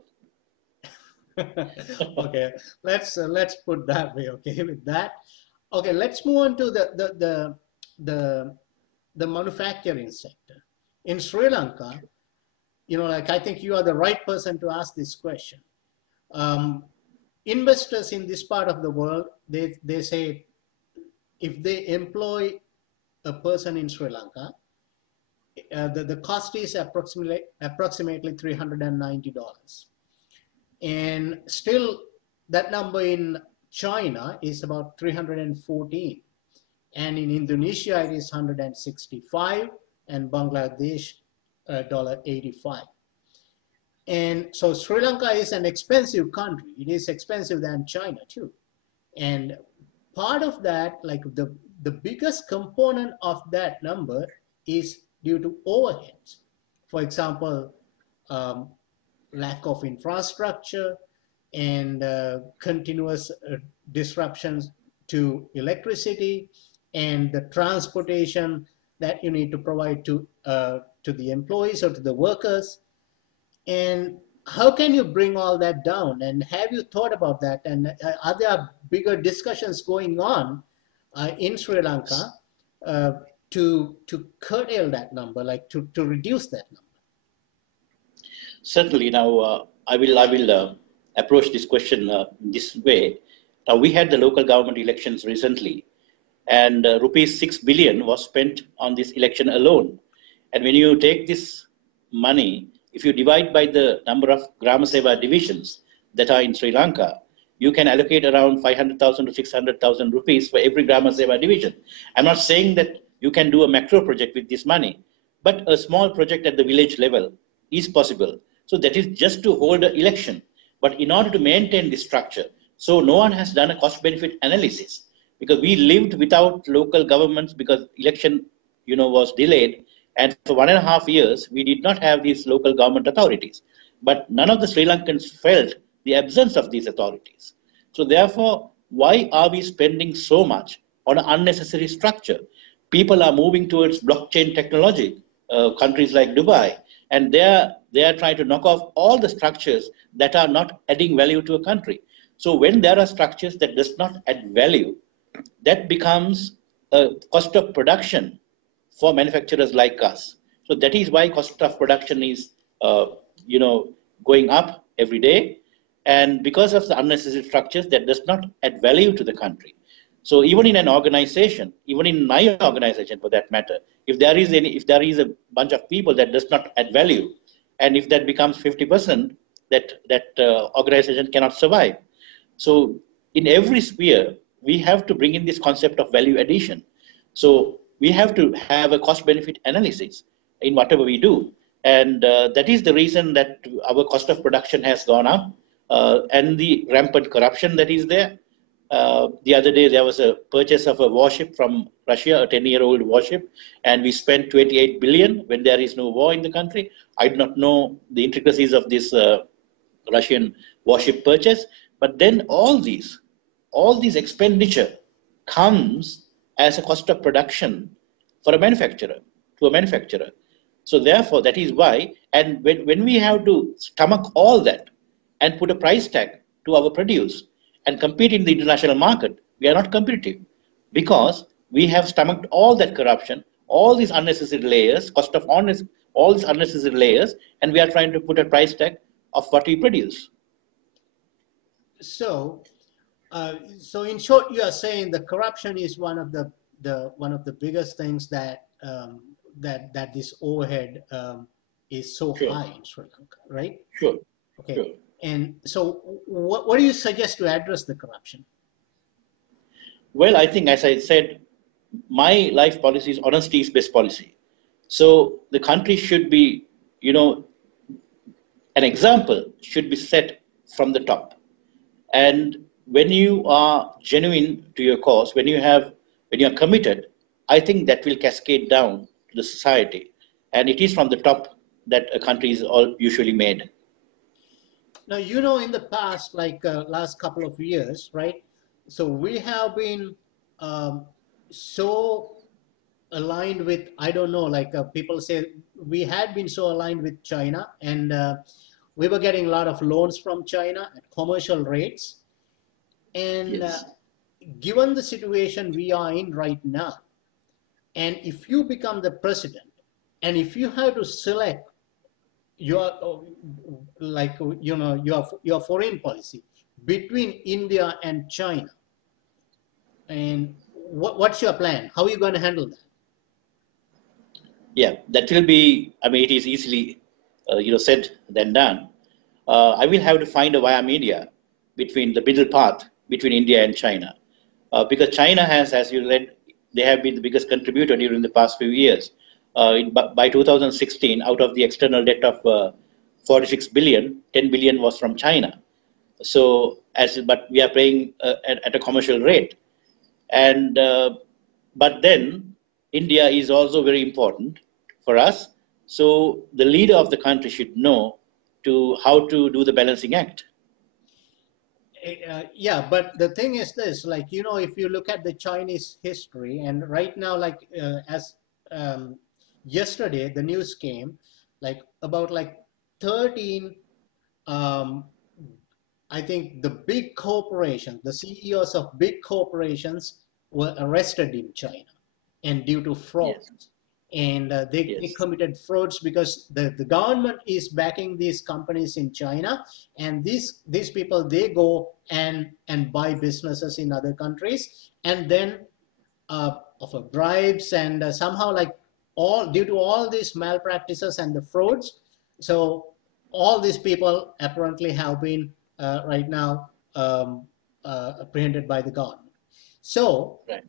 that? Okay, let's put that way. Okay, with that. Okay, let's move on to the the manufacturing sector in Sri Lanka. Like I think you are the right person to ask this question. Um, Investors in this part of the world, they say if they employ a person in Sri Lanka, the cost is approximately $390, and still that number in China is about 314, and in Indonesia it is 165, and Bangladesh $85. And so Sri Lanka is an expensive country. It is expensive than China too. And part of that, like the biggest component of that number is due to overheads. For example, um, lack of infrastructure and continuous disruptions to electricity and the transportation that you need to provide to the employees or to the workers. And how can you bring all that down? And have you thought about that? And are there bigger discussions going on in Sri Lanka uh, to curtail that number, like to reduce that number? Certainly. Now, I will approach this question this way. Now, we had the local government elections recently, and rupees 6 billion was spent on this election alone. And when you take this money, if you divide by the number of Grama Seva divisions that are in Sri Lanka, you can allocate around 500,000 to 600,000 rupees for every Grama Seva division. I'm not saying that you can do a macro project with this money, but a small project at the village level is possible. So that is just to hold an election. But in order to maintain this structure, so no one has done a cost benefit analysis because we lived without local governments because election, was delayed. And for 1.5 years, we did not have these local government authorities. But none of the Sri Lankans felt the absence of these authorities. So therefore, why are we spending so much on an unnecessary structure? People are moving towards blockchain technology, countries like Dubai, and they are trying to knock off all the structures that are not adding value to a country. So when there are structures that does not add value, that becomes a cost of production for manufacturers like us. So that is why cost of production is, you know, going up every day, and because of the unnecessary structures that does not add value to the country. So even in an organization, even in my organization for that matter, if there is a bunch of people that does not add value, and if that becomes 50%, that organization cannot survive. So in every sphere, we have to bring in this concept of value addition. So we have to have a cost benefit analysis in whatever we do. And that is the reason that our cost of production has gone up, and the rampant corruption that is there. The other day, there was a purchase of a warship from Russia, a 10-year-old warship, and we spent 28 billion when there is no war in the country. I do not know the intricacies of this Russian warship purchase, but then all these expenditure comes as a cost of production for a manufacturer, to a manufacturer. So therefore, that is why, and when we have to stomach all that and put a price tag to our produce and compete in the international market, we are not competitive because we have stomached all that corruption, all these unnecessary layers, cost of honest, all these unnecessary layers, and we are trying to put a price tag of what we produce. So, so in short, you are saying the corruption is one of the biggest things that that this overhead is so Sure. high in Sri Lanka, right? Sure. Okay. Sure. And so, what do you suggest to address the corruption? Well, I think, as I said, my life policy is honesty is best policy. So the country should be, an example should be set from the top. And when you are genuine to your cause, when you are committed, I think that will cascade down to the society. And it is from the top that a country is all usually made. Now, in the past, like last couple of years, right? So we have been so aligned with, I don't know, like people say we had been so aligned with China, and we were getting a lot of loans from China at commercial rates. And Yes. Given the situation we are in right now, and if you become the president, and if you have to select your your foreign policy between India and China, and what's your plan? How are you going to handle that? Yeah, that will be, I mean, it is easily, said than done. I will have to find a via media between the middle path between India and China. Because China has, as you read, they have been the biggest contributor during the past few years. By 2016, out of the external debt of 46 billion, 10 billion was from China. So, but we are paying at a commercial rate. And but then India is also very important for us. So the leader of the country should know how to do the balancing act. Yeah, but the thing is this, like, if you look at the Chinese history, and right now, like, as yesterday, the news came, like, about like 13, I think the big corporations, the CEOs of big corporations were arrested in China, and due to fraud. Yes. And they Yes. committed frauds because the government is backing these companies in China, and these people, they go and buy businesses in other countries, and then offer bribes, and somehow, like, all due to all these malpractices and the frauds, so all these people apparently have been right now apprehended by the government. So, Right.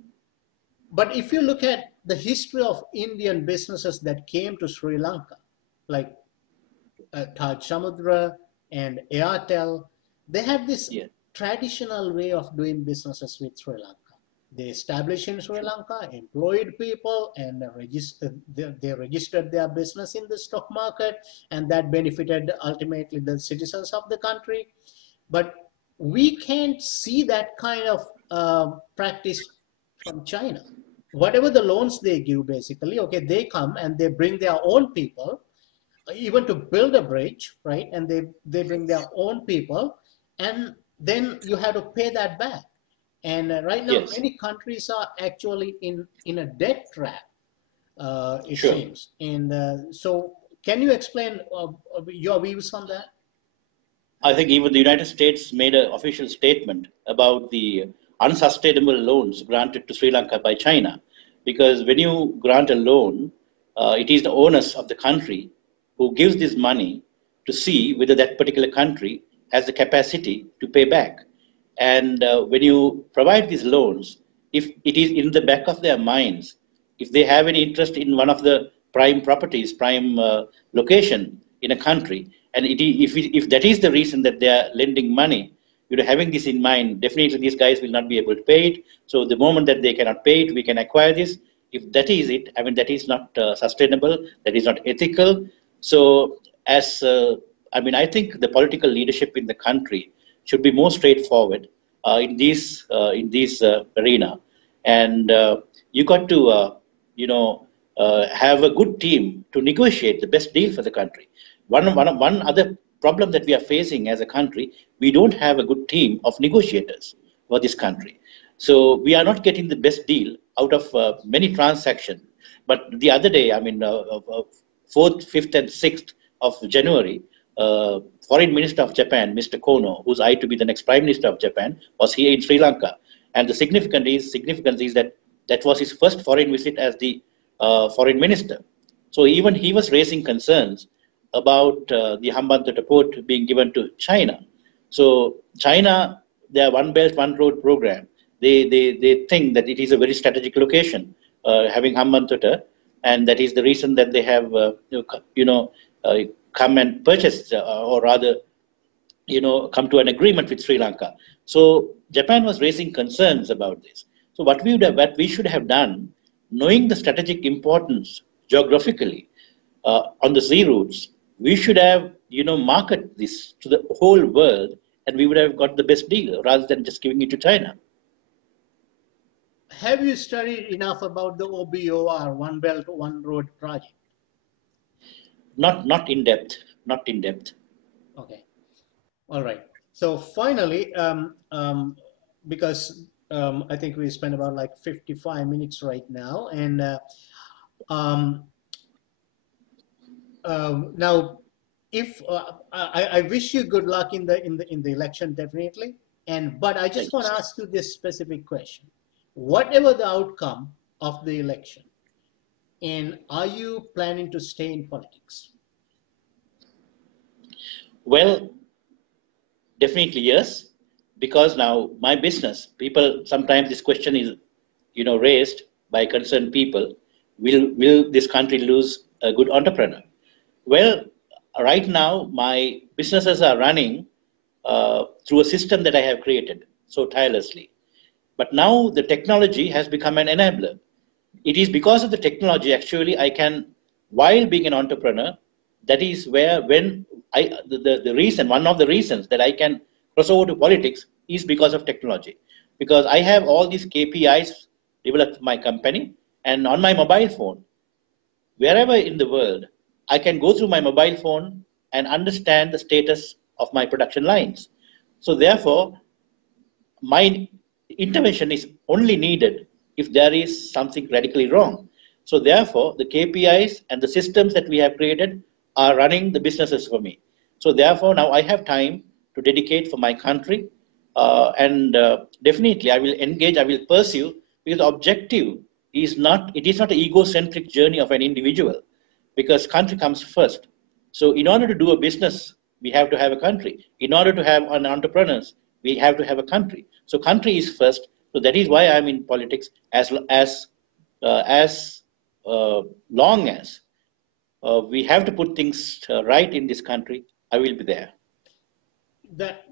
but if you look at the history of Indian businesses that came to Sri Lanka, like Taj Samudra and Airtel, they had this Yeah. traditional way of doing businesses with Sri Lanka. They established in Sri Lanka, employed people, and they registered their business in the stock market, and that benefited ultimately the citizens of the country. But we can't see that kind of practice from China. Whatever the loans they give, basically, okay, they come and they bring their own people, even to build a bridge, right? And they bring their own people, and then you have to pay that back. And right now, Yes. many countries are actually in a debt trap, it Sure. seems. And so, can you explain your views on that? I think even the United States made an official statement about the unsustainable loans granted to Sri Lanka by China. Because when you grant a loan, it is the onus of the country who gives this money to see whether that particular country has the capacity to pay back. And when you provide these loans, if it is in the back of their minds, if they have any interest in one of the prime properties, prime location in a country, and if that is the reason that they are lending money, having this in mind, definitely these guys will not be able to pay it. So the moment that they cannot pay it, we can acquire this. If that is it, I mean, that is not sustainable, that is not ethical. So I think the political leadership in the country should be more straightforward in this arena, and you got to have a good team to negotiate the best deal for the country. One other problem that we are facing as a country, we don't have a good team of negotiators for this country. So we are not getting the best deal out of many transactions. But the other day, 4th, 5th, and 6th of January, Foreign Minister of Japan, Mr. Kono, who's I to be the next Prime Minister of Japan, was here in Sri Lanka. And the significance is that that was his first foreign visit as the Foreign Minister. So even he was raising concerns about the Hambantota port being given to China. So China, their One Belt, One Road program, they think that it is a very strategic location, having Hambantota, and that is the reason that they have, come and purchased, or rather, come to an agreement with Sri Lanka. So Japan was raising concerns about this. So what we should have done, knowing the strategic importance geographically on the sea routes, we should have, market this to the whole world, and we would have got the best deal rather than just giving it to China. Have you studied enough about the OBOR, One Belt, One Road project? Not in depth, not in depth. Okay, all right. So finally, because I think we spent about like 55 minutes right now, and now, if I wish you good luck in the election, definitely. But I just want to ask you this specific question: whatever the outcome of the election, and are you planning to stay in politics? Well, definitely yes, because now my business, people, sometimes this question is, raised by concerned people: will this country lose a good entrepreneur? Well, right now my businesses are running through a system that I have created so tirelessly. But now the technology has become an enabler. It is because of the technology, actually, I can, while being an entrepreneur, that is where the reason, one of the reasons that I can cross over to politics is because of technology. Because I have all these KPIs developed for my company, and on my mobile phone, wherever in the world, I can go through my mobile phone and understand the status of my production lines. So therefore, my intervention is only needed if there is something radically wrong. So therefore, the KPIs and the systems that we have created are running the businesses for me. So therefore, now I have time to dedicate for my country, and definitely I will engage, I will pursue, because the objective is not, it is not an egocentric journey of an individual, because country comes first. So in order to do a business, we have to have a country. In order to have an entrepreneurs, we have to have a country. So country is first. So that is why I'm in politics. As long as we have to put things right in this country, I will be there. That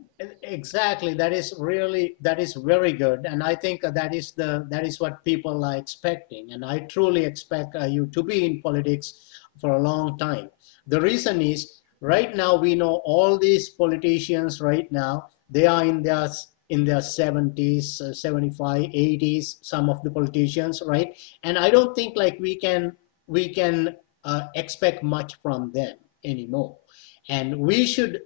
exactly, that is very good, and I think that is what people are expecting, and I truly expect you to be in politics for a long time. The reason is, right now we know all these politicians right now, they are in their 70s, 75, 80s, some of the politicians, right? And I don't think like we can expect much from them anymore. And we should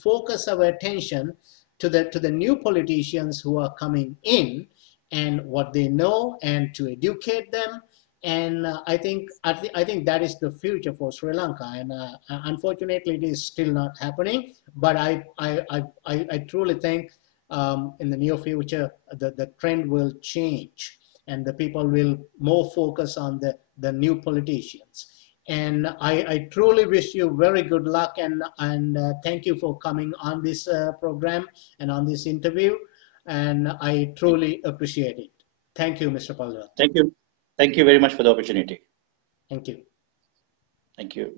focus our attention to the new politicians who are coming in and what they know, and to educate them. And I think that is the future for Sri Lanka. And unfortunately, it is still not happening. But I truly think in the near future, the trend will change and the people will more focus on the new politicians. And I truly wish you very good luck, and thank you for coming on this program and on this interview. And I truly appreciate it. Thank you, Mr. Pallewatta. Thank you. Thank you very much for the opportunity. Thank you. Thank you.